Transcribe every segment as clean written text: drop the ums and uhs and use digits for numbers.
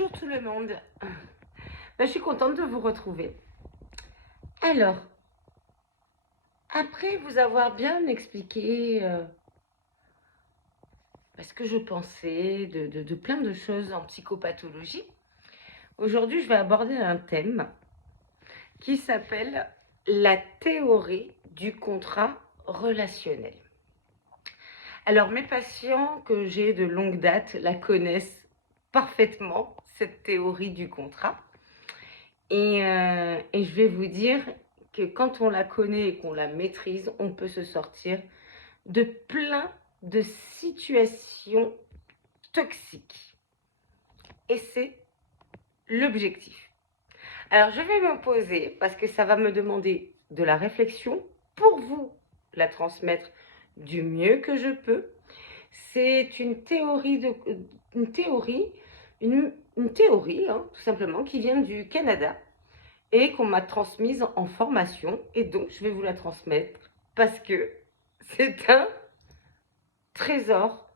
Bonjour tout le monde. Je suis contente de vous retrouver. Alors, après vous avoir bien expliqué ce que je pensais de plein de choses en psychopathologie, aujourd'hui je vais aborder un thème qui s'appelle la théorie du contrat relationnel. Alors mes patients que j'ai de longue date la connaissent parfaitement, cette théorie du contrat. Et je vais vous dire que quand on la connaît et qu'on la maîtrise, on peut se sortir de plein de situations toxiques. Et c'est l'objectif. Alors, je vais me poser, parce que ça va me demander de la réflexion, pour vous la transmettre du mieux que je peux. C'est une théorie, tout simplement, qui vient du Canada et qu'on m'a transmise en formation. Et donc, je vais vous la transmettre parce que c'est un trésor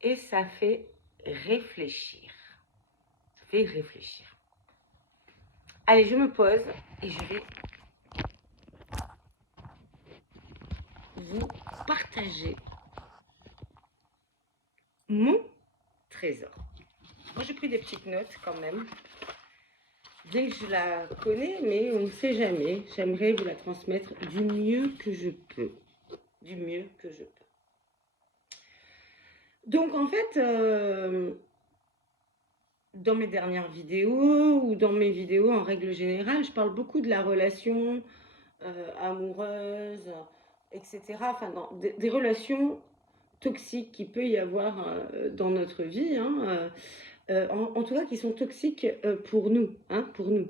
et ça fait réfléchir. Ça fait réfléchir. Allez, je me pose et je vais vous partager mon trésor. Moi, j'ai pris des petites notes quand même. Bien que je la connais, mais on ne sait jamais. J'aimerais vous la transmettre du mieux que je peux. Du mieux que je peux. Donc, en fait, dans mes dernières vidéos ou dans mes vidéos en règle générale, je parle beaucoup de la relation amoureuse, etc. Enfin, des relations toxiques qu'il peut y avoir dans notre vie, en tout cas qui sont toxiques pour nous, pour nous.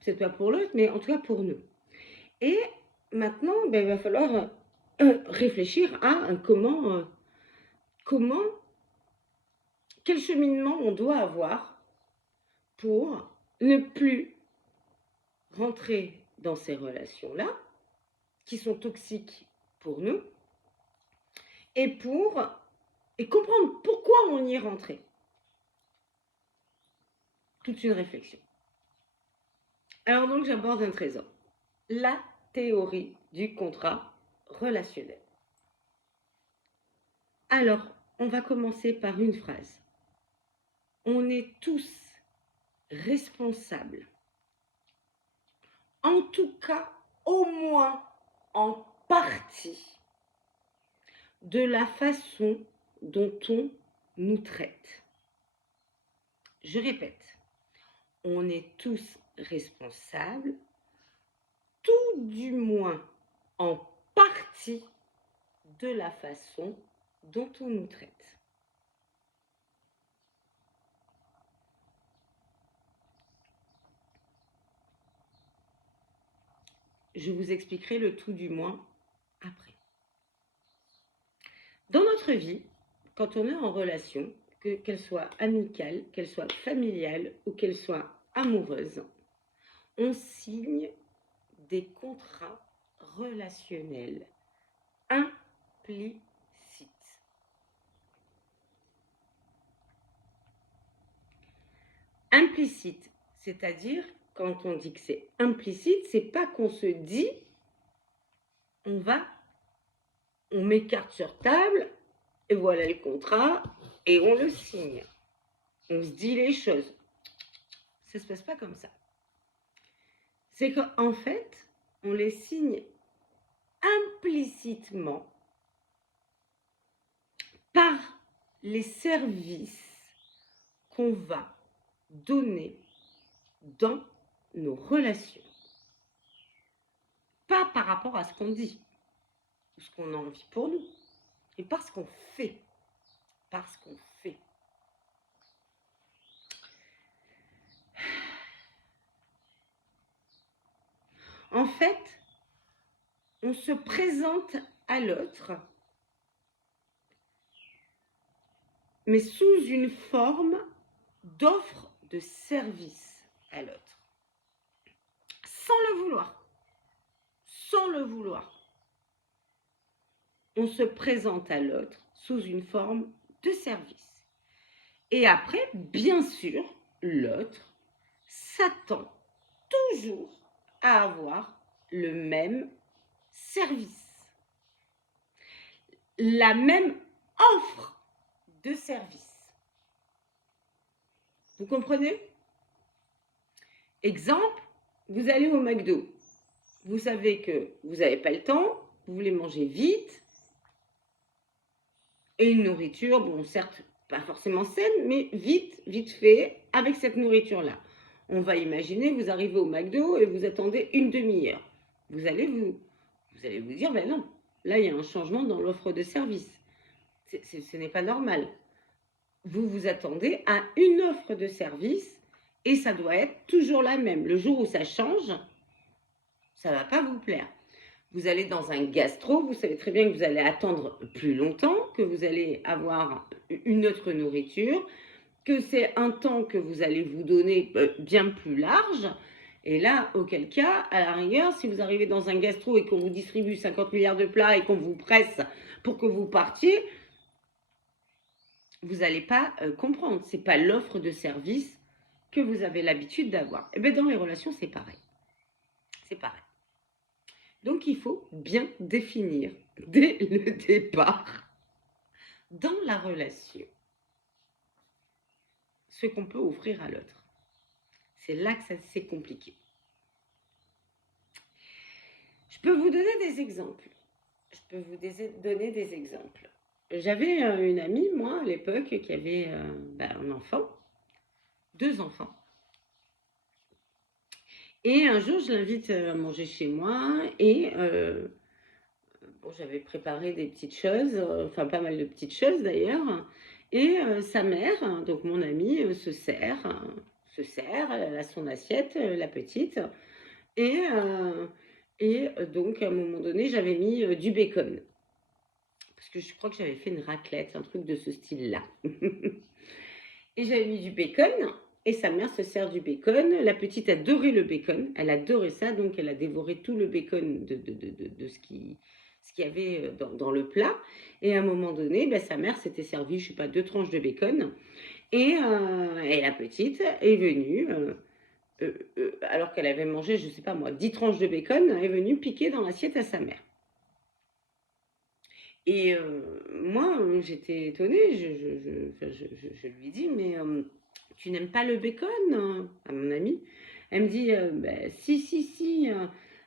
Peut-être pas pour l'autre, mais en tout cas pour nous. Et maintenant, il va falloir réfléchir à quel cheminement on doit avoir pour ne plus rentrer dans ces relations-là, qui sont toxiques pour nous, et comprendre pourquoi on y est rentré. Toute une réflexion. Alors donc, j'aborde un trésor. La théorie du contrat relationnel. Alors, on va commencer par une phrase. On est tous responsables. En tout cas, au moins en partie, de la façon dont on nous traite. Je répète, on est tous responsables, tout du moins en partie, de la façon dont on nous traite. Je vous expliquerai le tout du moins après. Dans notre vie, quand on est en relation, qu'elle soit amicale, qu'elle soit familiale ou qu'elle soit amoureuse, on signe des contrats relationnels implicites. Implicite, c'est-à-dire, quand on dit que c'est implicite, c'est pas qu'on se dit, on met carte sur table, et voilà le contrat, et on le signe. On se dit les choses. Ça se passe pas comme ça. C'est qu'en fait, on les signe implicitement par les services qu'on va donner dans nos relations. Pas par rapport à ce qu'on dit, ou ce qu'on a envie pour nous, mais parce qu'on fait. Parce qu'on fait. En fait, on se présente à l'autre, mais sous une forme d'offre de service à l'autre. Sans le vouloir. Sans le vouloir. On se présente à l'autre sous une forme de service. Et après, bien sûr, l'autre s'attend toujours à avoir le même service, la même offre de service. Vous comprenez? Exemple, vous allez au McDo. Vous savez que vous n'avez pas le temps, vous voulez manger vite, et une nourriture, bon, certes, pas forcément saine, mais vite fait, avec cette nourriture-là. On va imaginer, vous arrivez au McDo et vous attendez une demi-heure. Vous allez vous dire, ben non, là, il y a un changement dans l'offre de service. Ce n'est pas normal. Vous vous attendez à une offre de service et ça doit être toujours la même. Le jour où ça change, ça ne va pas vous plaire. Vous allez dans un gastro, vous savez très bien que vous allez attendre plus longtemps, que vous allez avoir une autre nourriture, que c'est un temps que vous allez vous donner bien plus large. Et là, auquel cas, à la rigueur, si vous arrivez dans un gastro et qu'on vous distribue 50 milliards de plats et qu'on vous presse pour que vous partiez, vous n'allez pas comprendre. Ce n'est pas l'offre de service que vous avez l'habitude d'avoir. Et bien dans les relations, c'est pareil. C'est pareil. Donc il faut bien définir dès le départ dans la relation ce qu'on peut offrir à l'autre. C'est là que c'est compliqué. Je peux vous donner des exemples. J'avais une amie, moi, à l'époque, qui avait un enfant, 2 enfants. Et un jour, je l'invite à manger chez moi et bon, j'avais préparé des petites choses, enfin pas mal de petites choses d'ailleurs. Et sa mère, donc mon amie, se sert, elle a son assiette, la petite. Et, donc à un moment donné, j'avais mis du bacon. Parce que je crois que j'avais fait une raclette, un truc de ce style-là. Et j'avais mis du bacon. Et sa mère se sert du bacon. La petite adorait le bacon. Elle adorait ça, donc elle a dévoré tout le bacon de ce qu'il y avait dans le plat. Et à un moment donné, sa mère s'était servie, je ne sais pas, 2 tranches de bacon. Et la petite est venue, alors qu'elle avait mangé, je ne sais pas moi, 10 tranches de bacon, est venue piquer dans l'assiette à sa mère. Et moi, j'étais étonnée, je lui ai dit, mais tu n'aimes pas le bacon à mon amie? Elle me dit, si.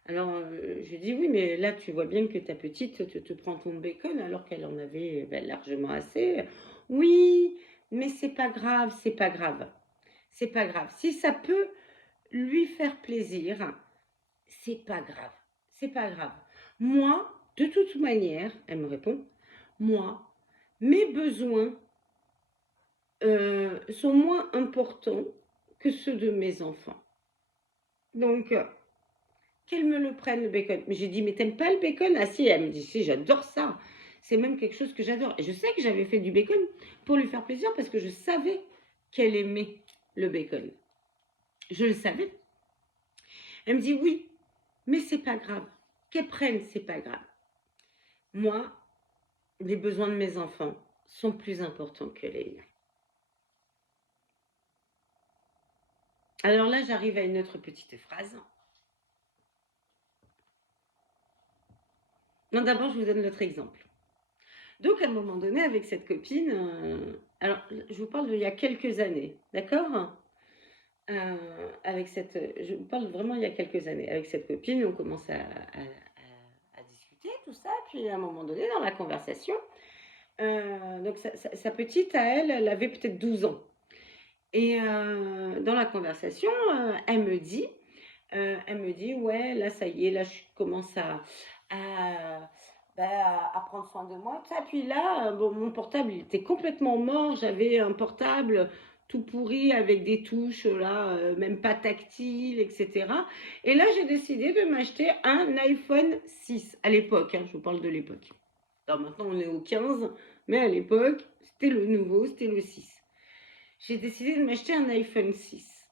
Alors, je lui dis, oui, mais là, tu vois bien que ta petite te prend ton bacon alors qu'elle en avait largement assez. Oui, mais c'est pas grave, c'est pas grave. C'est pas grave. Si ça peut lui faire plaisir, c'est pas grave. C'est pas grave. Moi, de toute manière, elle me répond, moi, mes besoins sont moins importants que ceux de mes enfants. Donc, qu'elle me le prenne, le bacon. Mais j'ai dit, mais t'aimes pas le bacon? Ah si, elle me dit, si, j'adore ça. C'est même quelque chose que j'adore. Et je sais que j'avais fait du bacon pour lui faire plaisir parce que je savais qu'elle aimait le bacon. Je le savais. Elle me dit, oui, mais c'est pas grave. Qu'elle prenne, c'est pas grave. Moi, les besoins de mes enfants sont plus importants que les miens. Alors là, j'arrive à une autre petite phrase. Non, d'abord, je vous donne l'autre exemple. Donc, à un moment donné, avec cette copine, alors, je vous parle d'il y a quelques années, d'accord? Je vous parle vraiment il y a quelques années. Avec cette copine, on commence à discuter, tout ça. Puis, à un moment donné, dans la conversation, donc sa petite, à elle, elle avait peut-être 12 ans. Et dans la conversation, elle me dit, ouais, là, ça y est, là, je commence à, à prendre soin de moi. Tout ça. Puis là, bon, mon portable, il était complètement mort. J'avais un portable tout pourri avec des touches, là, même pas tactiles, etc. Et là, j'ai décidé de m'acheter un iPhone 6 à l'époque. Je vous parle de l'époque. Alors maintenant, on est au 15, mais à l'époque, c'était le nouveau, c'était le 6. J'ai décidé de m'acheter un iPhone 6.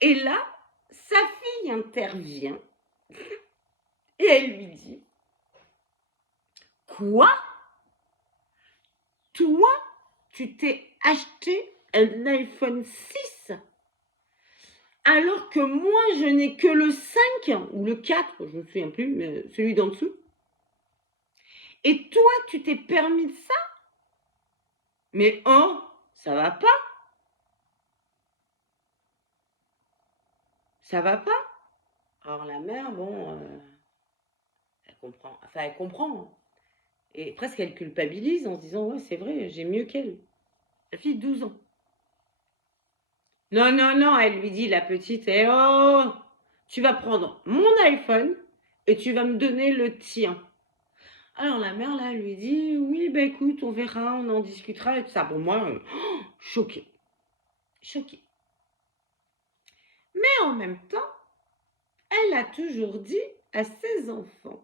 Et là, sa fille intervient et elle lui dit, quoi? Toi, tu t'es acheté un iPhone 6 alors que moi, je n'ai que le 5 ou le 4, je ne me souviens plus, mais celui d'en dessous. Et toi, tu t'es permis de ça? Mais oh, ça va pas. Ça va pas. Alors la mère, bon, elle comprend. Enfin, elle comprend. Hein. Et presque elle culpabilise en se disant, ouais, c'est vrai, j'ai mieux qu'elle. La fille, 12 ans. Non, non, non, elle lui dit, la petite, eh oh, tu vas prendre mon iPhone et tu vas me donner le tien. Alors la mère, là, elle lui dit, oui, bah écoute, on verra, on en discutera et tout ça. Bon, moi, choquée. Choquée. Mais en même temps, elle a toujours dit à ses enfants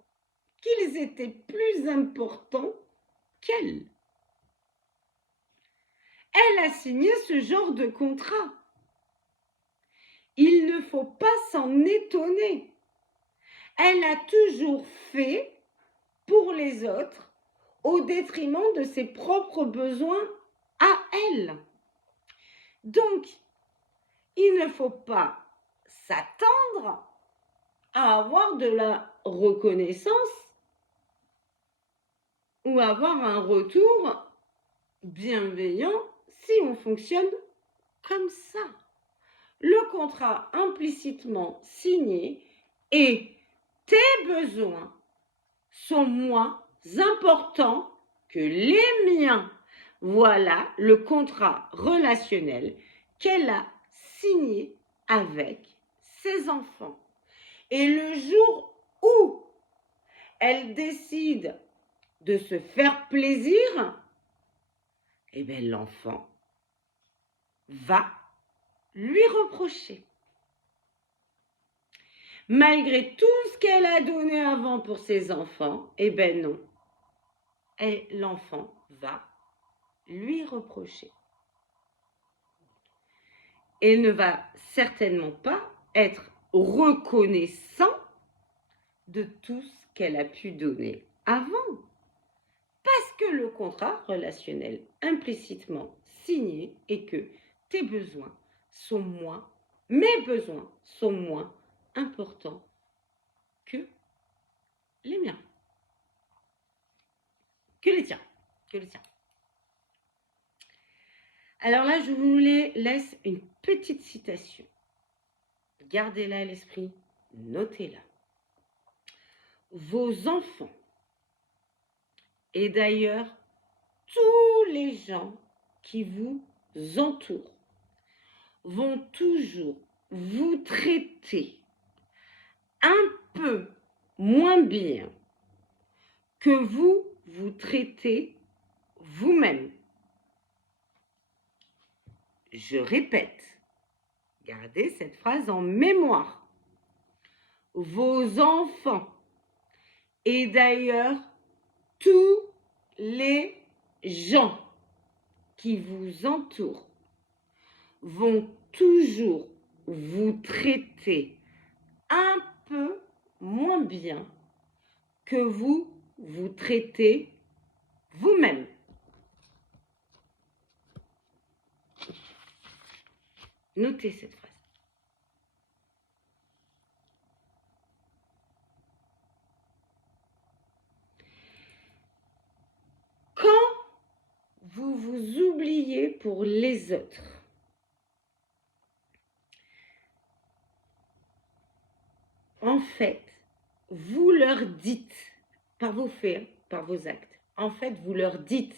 qu'ils étaient plus importants qu'elle. Elle a signé ce genre de contrat. Il ne faut pas s'en étonner. Elle a toujours fait pour les autres au détriment de ses propres besoins à elle. Donc, il ne faut pas s'attendre à avoir de la reconnaissance ou avoir un retour bienveillant si on fonctionne comme ça. Le contrat implicitement signé et tes besoins sont moins importants que les miens. Voilà le contrat relationnel qu'elle a signé avec ses enfants. Et le jour où elle décide de se faire plaisir, eh bien l'enfant va lui reprocher. Malgré tout ce qu'elle a donné avant pour ses enfants, eh bien non. Et l'enfant va lui reprocher. Et ne va certainement pas être reconnaissant de tout ce qu'elle a pu donner avant. Parce que le contrat relationnel implicitement signé est que tes besoins sont moins, mes besoins sont moins importants que les miens. Que les tiens. Que les tiens. Alors là, je vous laisse une petite citation. Gardez-la à l'esprit, notez-la. Vos enfants, et d'ailleurs tous les gens qui vous entourent, vont toujours vous traiter un peu moins bien que vous vous traitez vous-même. Je répète, gardez cette phrase en mémoire. Vos enfants, et d'ailleurs tous les gens qui vous entourent, vont toujours vous traiter un peu moins bien que vous vous traitez vous-même. Notez cette phrase. Quand vous vous oubliez pour les autres, en fait, vous leur dites, par vos faits, par vos actes, en fait, vous leur dites,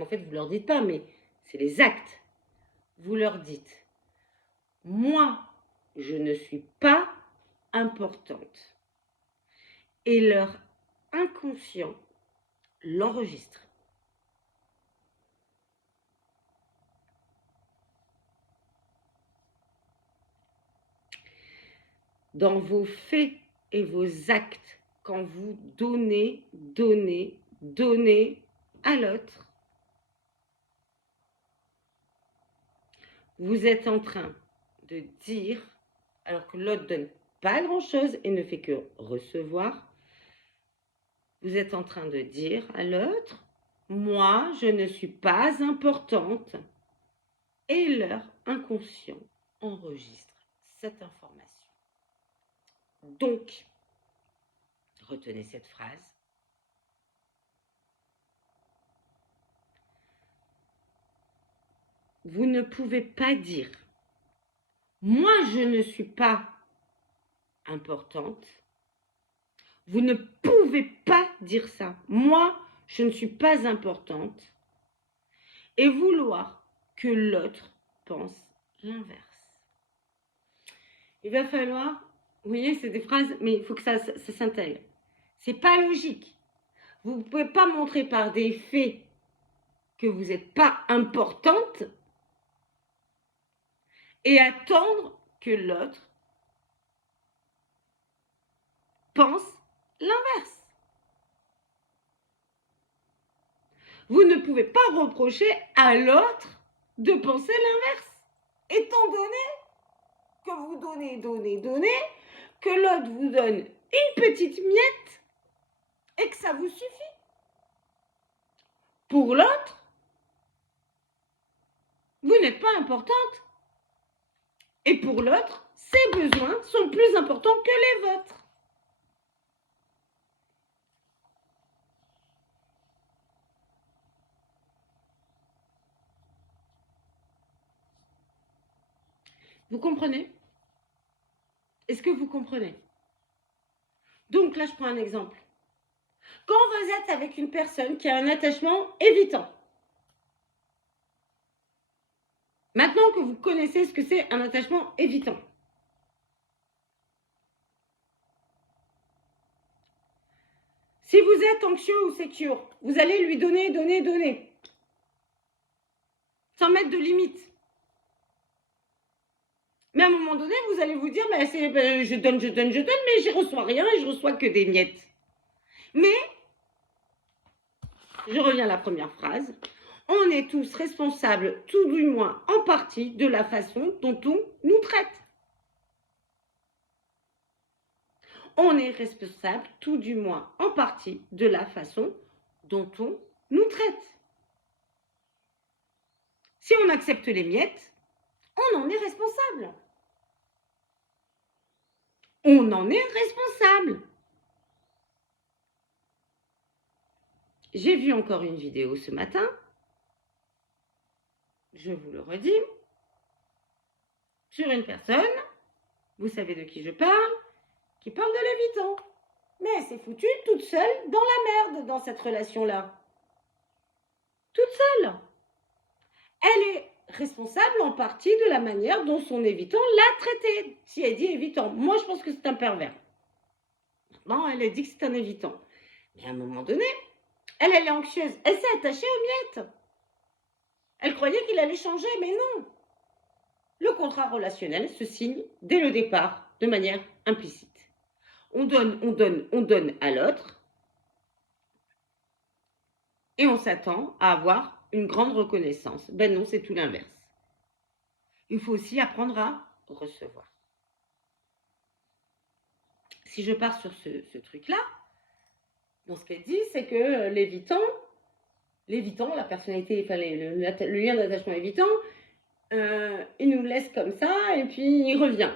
en fait, vous leur dites pas, mais c'est les actes, vous leur dites, moi, je ne suis pas importante. Et leur inconscient l'enregistre. Dans vos faits et vos actes, quand vous donnez à l'autre, vous êtes en train de dire, alors que l'autre donne pas grand-chose et ne fait que recevoir, vous êtes en train de dire à l'autre, moi, je ne suis pas importante et leur inconscient enregistre cette information. Donc, retenez cette phrase. Vous ne pouvez pas dire « Moi, je ne suis pas importante ». Vous ne pouvez pas dire ça. Moi, je ne suis pas importante. Et vouloir que l'autre pense l'inverse. Il va falloir, vous voyez, c'est des phrases, mais il faut que ça s'intègre. C'est pas logique. Vous ne pouvez pas montrer par des faits que vous n'êtes pas importante et attendre que l'autre pense l'inverse. Vous ne pouvez pas reprocher à l'autre de penser l'inverse, étant donné que vous donnez, que l'autre vous donne une petite miette et que ça vous suffit. Pour l'autre, vous n'êtes pas importante. Et pour l'autre, ses besoins sont plus importants que les vôtres. Vous comprenez? Est-ce que vous comprenez? Donc là, je prends un exemple. Quand vous êtes avec une personne qui a un attachement évitant, maintenant que vous connaissez ce que c'est un attachement évitant, si vous êtes anxieux ou sécure, vous allez lui donner, sans mettre de limite. Mais à un moment donné, vous allez vous dire, je donne, mais je reçois rien et je reçois que des miettes. Mais, je reviens à la première phrase, on est tous responsables, tout du moins en partie, de la façon dont on nous traite. On est responsable, tout du moins en partie, de la façon dont on nous traite. Si on accepte les miettes, on en est responsable. On en est responsable. J'ai vu encore une vidéo ce matin, je vous le redis, sur une personne, vous savez de qui je parle, qui parle de l'évitant. Mais elle s'est foutue toute seule dans la merde dans cette relation-là. Toute seule. Elle est responsable en partie de la manière dont son évitant l'a traitée. Si elle dit évitant, moi je pense que c'est un pervers. Maintenant, elle a dit que c'est un évitant. Mais à un moment donné, elle est anxieuse. Elle s'est attachée aux miettes. Elle croyait qu'il allait changer, mais non. Le contrat relationnel se signe dès le départ, de manière implicite. On donne à l'autre et on s'attend à avoir une grande reconnaissance. Ben non, c'est tout l'inverse. Il faut aussi apprendre à recevoir. Si je pars sur ce truc-là, dans ce qu'elle dit, c'est que l'évitant, la personnalité, enfin, le lien d'attachement évitant, il nous laisse comme ça et puis il revient.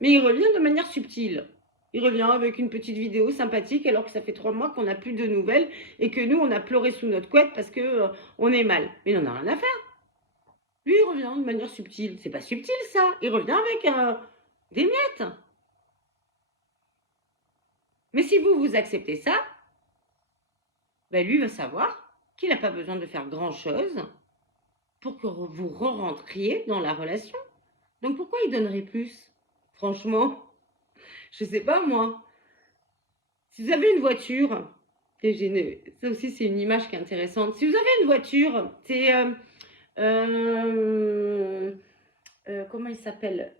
Mais il revient de manière subtile. Il revient avec une petite vidéo sympathique alors que ça fait 3 mois qu'on n'a plus de nouvelles et que nous, on a pleuré sous notre couette parce qu'on est mal. Mais il n'en a rien à faire. Lui, il revient de manière subtile. C'est pas subtil, ça. Il revient avec des miettes. Mais si vous acceptez ça, ben lui va savoir qu'il n'a pas besoin de faire grand-chose pour que vous re-rentriez dans la relation. Donc pourquoi il donnerait plus? Franchement, je sais pas moi. Si vous avez une voiture, ça aussi c'est une image qui est intéressante. Si vous avez une voiture, c'est comment il s'appelle,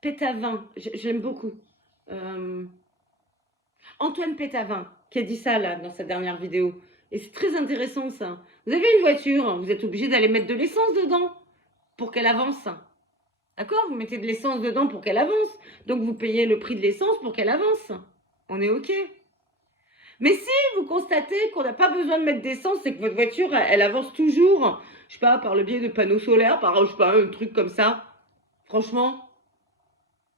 Pétavin, j'aime beaucoup. Antoine Pétavin qui a dit ça là dans sa dernière vidéo. Et c'est très intéressant ça. Vous avez une voiture, vous êtes obligé d'aller mettre de l'essence dedans pour qu'elle avance. D'accord? Vous mettez de l'essence dedans pour qu'elle avance. Donc vous payez le prix de l'essence pour qu'elle avance. On est OK. Mais si vous constatez qu'on n'a pas besoin de mettre d'essence et que votre voiture, elle avance toujours je sais pas, par le biais de panneaux solaires, par, je sais pas, un truc comme ça, franchement,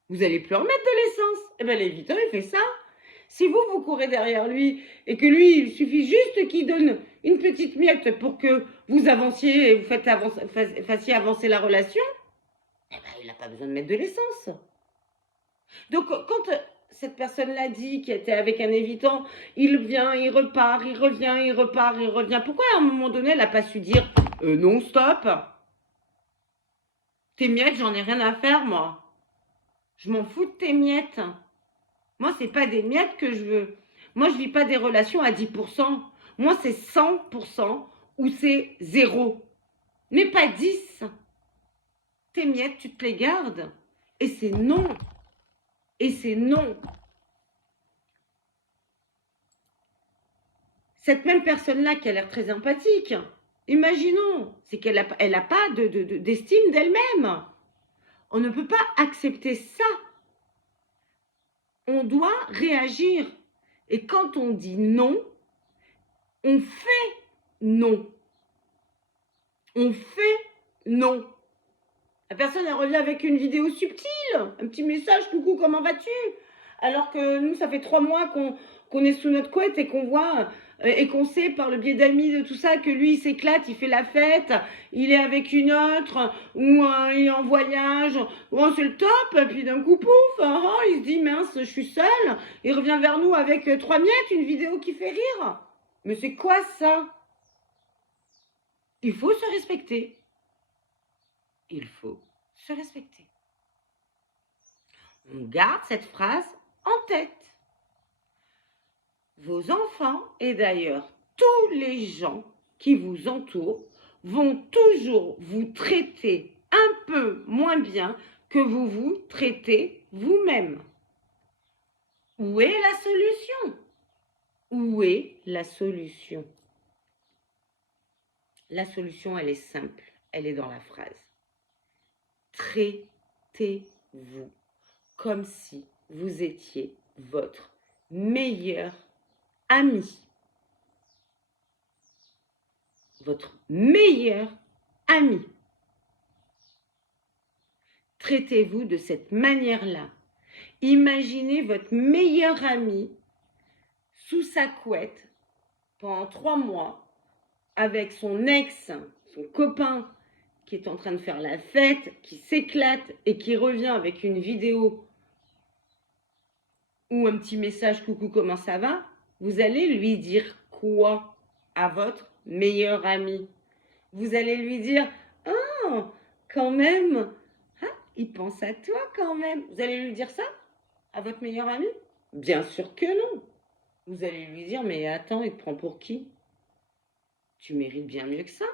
vous allez plus remettre de l'essence. Eh bien, l'évitant, il fait ça. Si vous, vous courez derrière lui et que lui, il suffit juste qu'il donne une petite miette pour que vous avanciez et vous fassiez avancer la relation, eh ben, il n'a pas besoin de mettre de l'essence. Donc, quand cette personne-là dit qu'il était avec un évitant, il vient, il repart, il revient, il repart, il revient. Pourquoi à un moment donné, elle n'a pas su dire non, stop, tes miettes, j'en ai rien à faire, moi. Je m'en fous de tes miettes. Moi, c'est pas des miettes que je veux. Moi, je vis pas des relations à 10%. Moi, c'est 100% ou c'est 0. Mais pas 10. Tes miettes, tu te les gardes. Et c'est non. Et c'est non. Cette même personne-là qui a l'air très empathique, imaginons, c'est qu'elle a pas d'estime d'elle-même. On ne peut pas accepter ça. On doit réagir. Et quand on dit non, on fait non. On fait non. La personne, elle revient avec une vidéo subtile, un petit message, coucou, comment vas-tu? Alors que nous, ça fait 3 mois qu'on est sous notre couette et qu'on voit et qu'on sait par le biais d'amis de tout ça que lui, il s'éclate, il fait la fête, il est avec une autre, ou il est en voyage, oh, c'est le top, et puis d'un coup, pouf, il se dit, mince, je suis seule, il revient vers nous avec 3 miettes, une vidéo qui fait rire. Mais c'est quoi ça? Il faut se respecter. Il faut se respecter. On garde cette phrase en tête. Vos enfants et d'ailleurs tous les gens qui vous entourent vont toujours vous traiter un peu moins bien que vous vous traitez vous-même. Où est la solution? Où est la solution? La solution, elle est simple, elle est dans la phrase. Traitez-vous comme si vous étiez votre meilleur ami. Votre meilleur ami. Traitez-vous de cette manière-là. Imaginez votre meilleur ami sous sa couette pendant 3 mois avec son ex, son copain qui est en train de faire la fête, qui s'éclate et qui revient avec une vidéo ou un petit message coucou comment ça va, vous allez lui dire quoi à votre meilleur ami? Vous allez lui dire oh quand même, ah, il pense à toi quand même. Vous allez lui dire ça à votre meilleur ami? Bien sûr que non. Vous allez lui dire mais attends, il te prend pour qui? Tu mérites bien mieux que ça.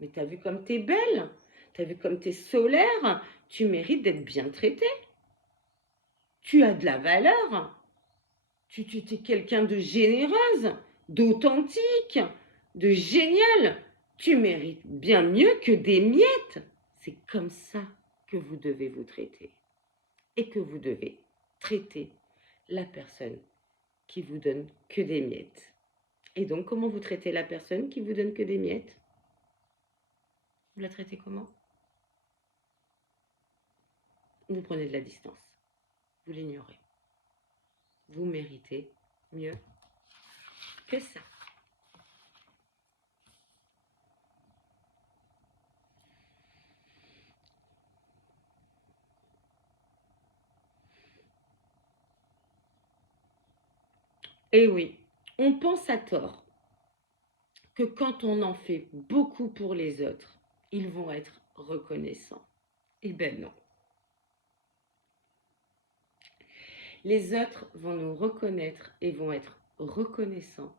Mais t'as vu comme t'es belle, t'as vu comme t'es solaire, tu mérites d'être bien traitée. Tu as de la valeur. Tu es quelqu'un de généreuse, d'authentique, de génial. Tu mérites bien mieux que des miettes. C'est comme ça que vous devez vous traiter. Et que vous devez traiter la personne qui vous donne que des miettes. Et donc, comment vous traitez la personne qui vous donne que des miettes? Vous la traitez comment? Vous prenez de la distance. Vous l'ignorez. Vous méritez mieux que ça. Et oui, on pense à tort que quand on en fait beaucoup pour les autres, ils vont être reconnaissants. Eh ben non. Les autres vont nous reconnaître et vont être reconnaissants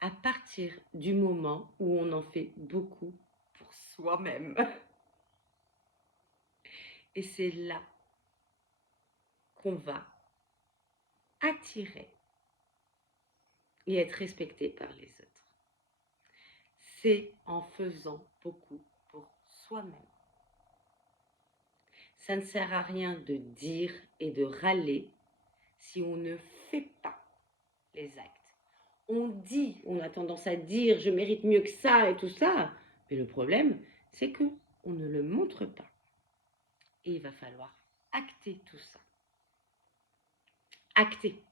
à partir du moment où on en fait beaucoup pour soi-même. Et c'est là qu'on va attirer et être respecté par les autres. C'est en faisant beaucoup pour soi-même. Ça ne sert à rien de dire et de râler si on ne fait pas les actes. On dit, on a tendance à dire je mérite mieux que ça et tout ça, Mais le problème, c'est que on ne le montre pas. Et il va falloir acter tout ça. Acter.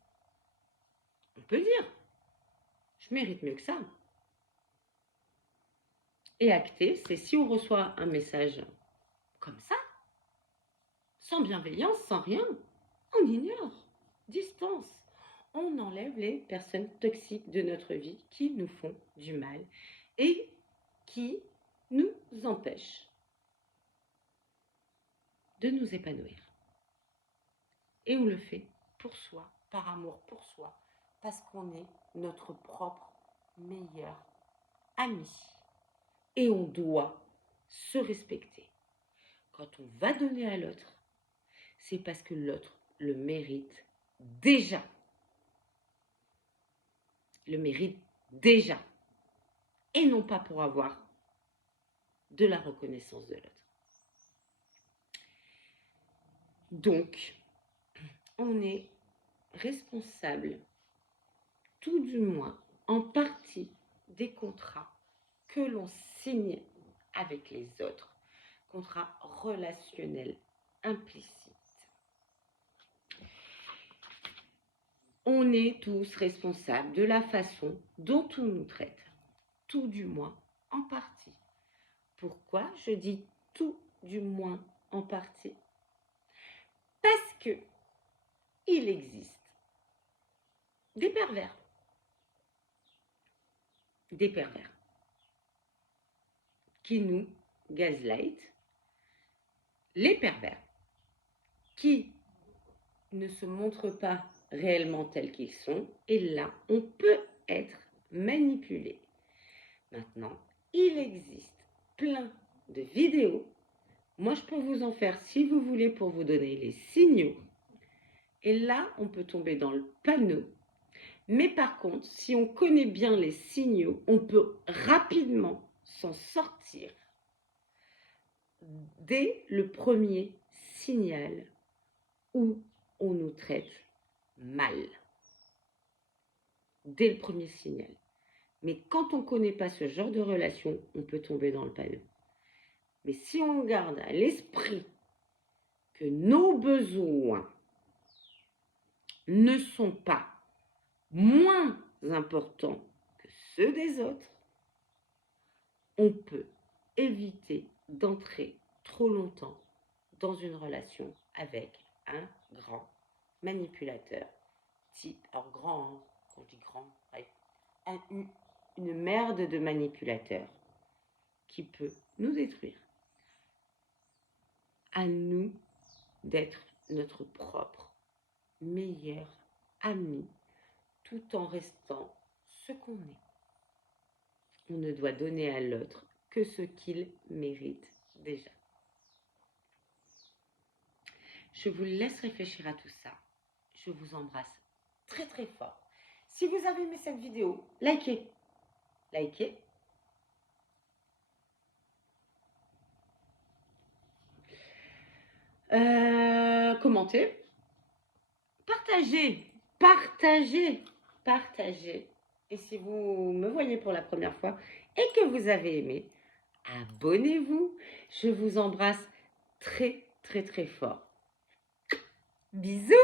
On peut dire, je mérite mieux que ça. Et acter, c'est si on reçoit un message comme ça, sans bienveillance, sans rien, on ignore, distance. On enlève les personnes toxiques de notre vie qui nous font du mal et qui nous empêchent de nous épanouir. Et on le fait pour soi, par amour pour soi, parce qu'on est notre propre meilleur ami. Et on doit se respecter. Quand on va donner à l'autre, c'est parce que l'autre le mérite déjà. Le mérite déjà. Et non pas pour avoir de la reconnaissance de l'autre. Donc, on est responsable, tout du moins en partie, des contrats que l'on signe avec les autres, contrats relationnels implicites. On est tous responsables de la façon dont on nous traite, tout du moins en partie. Pourquoi je dis tout du moins en partie? Parce que il existe des pervers qui nous gaslight, les pervers qui ne se montrent pas réellement tels qu'ils sont, et là, on peut être manipulé. Maintenant, il existe plein de vidéos. Moi, je peux vous en faire si vous voulez pour vous donner les signaux. Et là, on peut tomber dans le panneau. Mais par contre, si on connaît bien les signaux, on peut rapidement s'en sortir dès le premier signal où on nous traite mal. Dès le premier signal. Mais quand on ne connaît pas ce genre de relation, on peut tomber dans le panneau. Mais si on garde à l'esprit que nos besoins ne sont pas moins importants que ceux des autres, on peut éviter d'entrer trop longtemps dans une relation avec un grand manipulateur. Type, alors grand, quand je dis grand, une merde de manipulateur qui peut nous détruire. À nous d'être notre propre meilleur ami tout en restant ce qu'on est. On ne doit donner à l'autre que ce qu'il mérite déjà. Je vous laisse réfléchir à tout ça. Je vous embrasse très très fort. Si vous avez aimé cette vidéo, likez. Commentez. Partagez. Et si vous me voyez pour la première fois et que vous avez aimé, abonnez-vous. Je vous embrasse très très très fort. Bisous.